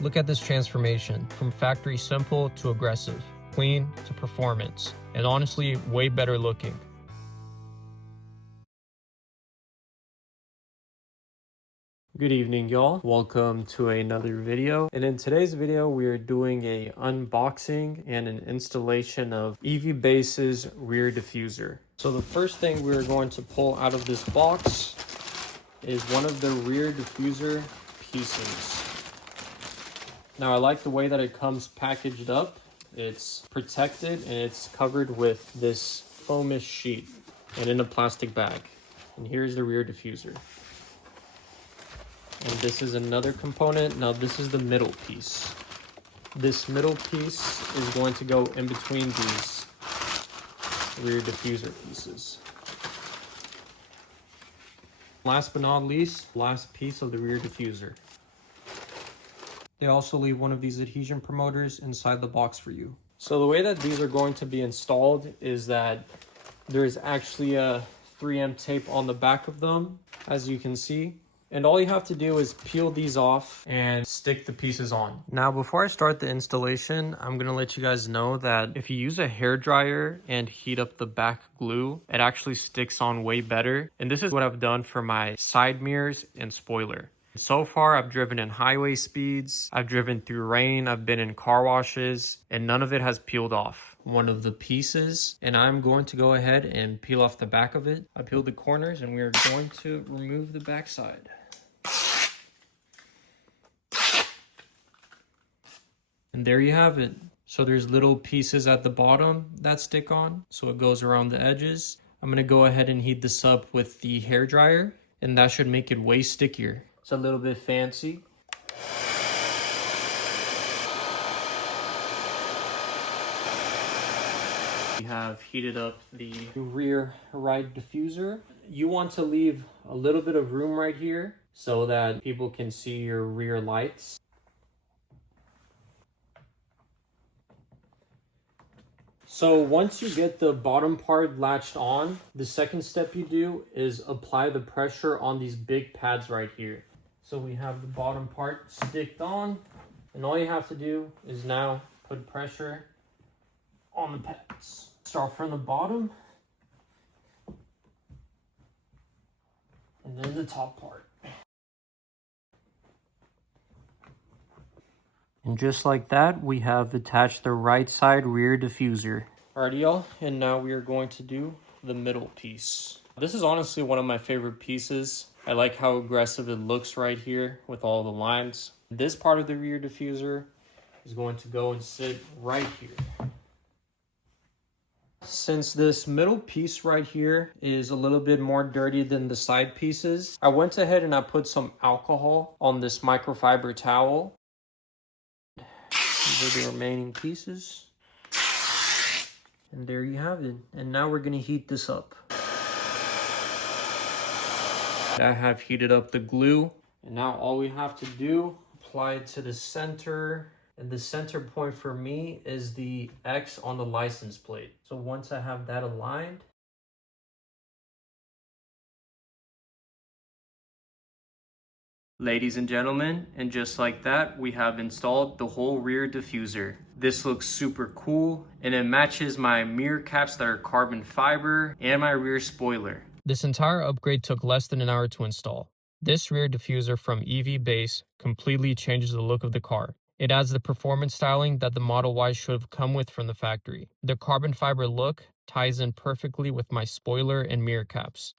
Look at this transformation from factory simple to aggressive, clean to performance, and honestly way better looking. Good evening, y'all. Welcome to another video. And in today's video, we are doing a unboxing and an installation of EVBase's rear diffuser. So the first thing we're going to pull out of this box is one of the rear diffuser pieces. Now I like the way that it comes packaged up. It's protected and it's covered with this foamish sheet and in a plastic bag. And here's the rear diffuser. And this is another component. Now this is the middle piece. This middle piece is going to go in between these rear diffuser pieces. Last but not least, last piece of the rear diffuser. They also leave one of these adhesion promoters inside the box for you. So the way that these are going to be installed is that there's actually a 3M tape on the back of them, as you can see. And all you have to do is peel these off and stick the pieces on. Now, before I start the installation, I'm gonna let you guys know that if you use a hairdryer and heat up the back glue, it actually sticks on way better. And this is what I've done for my side mirrors and spoiler. So far, I've driven in highway speeds, I've driven through rain, I've been in car washes, and none of it has peeled off one of the pieces. And I'm going to go ahead and peel off the back of it. I peeled the corners and we are going to remove the back side. And there you have it. So there's little pieces at the bottom that stick on, so it goes around the edges. I'm gonna go ahead and heat this up with the hairdryer, and that should make it way stickier. It's a little bit fancy. We have heated up the rear right diffuser. You want to leave a little bit of room right here so that people can see your rear lights. So once you get the bottom part latched on, the second step you do is apply the pressure on these big pads right here. So we have the bottom part sticked on, and all you have to do is now put pressure on the pads. Start from the bottom, and then the top part. And just like that, we have attached the right side rear diffuser. Alrighty, y'all, and now we are going to do the middle piece. This is honestly one of my favorite pieces. I like how aggressive it looks right here with all the lines. This part of the rear diffuser is going to go and sit right here. Since this middle piece right here is a little bit more dirty than the side pieces, I went ahead and I put some alcohol on this microfiber towel. These are the remaining pieces. And there you have it. And now we're gonna heat this up. I have heated up the glue. And now all we have to do, apply it to the center. And the center point for me is the X on the license plate. So once I have that aligned, ladies and gentlemen, and just like that, we have installed the whole rear diffuser. This looks super cool, and it matches my mirror caps that are carbon fiber and my rear spoiler. This entire upgrade took less than an hour to install. This rear diffuser from EVBase completely changes the look of the car. It adds the performance styling that the Model Y should have come with from the factory. The carbon fiber look ties in perfectly with my spoiler and mirror caps.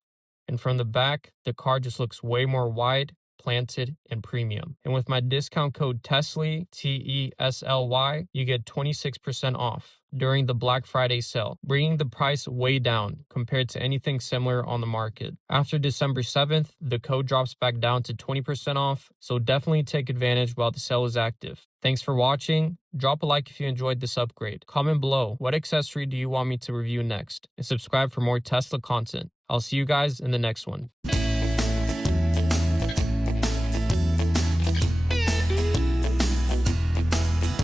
And from the back, the car just looks way more wide, planted, and premium. And with my discount code TESLY, TESLY, you get 26% off during the Black Friday sale, bringing the price way down compared to anything similar on the market. After December 7th, the code drops back down to 20% off, so definitely take advantage while the sale is active. Thanks for watching. Drop a like if you enjoyed this upgrade. Comment below, what accessory do you want me to review next? And subscribe for more Tesla content. I'll see you guys in the next one.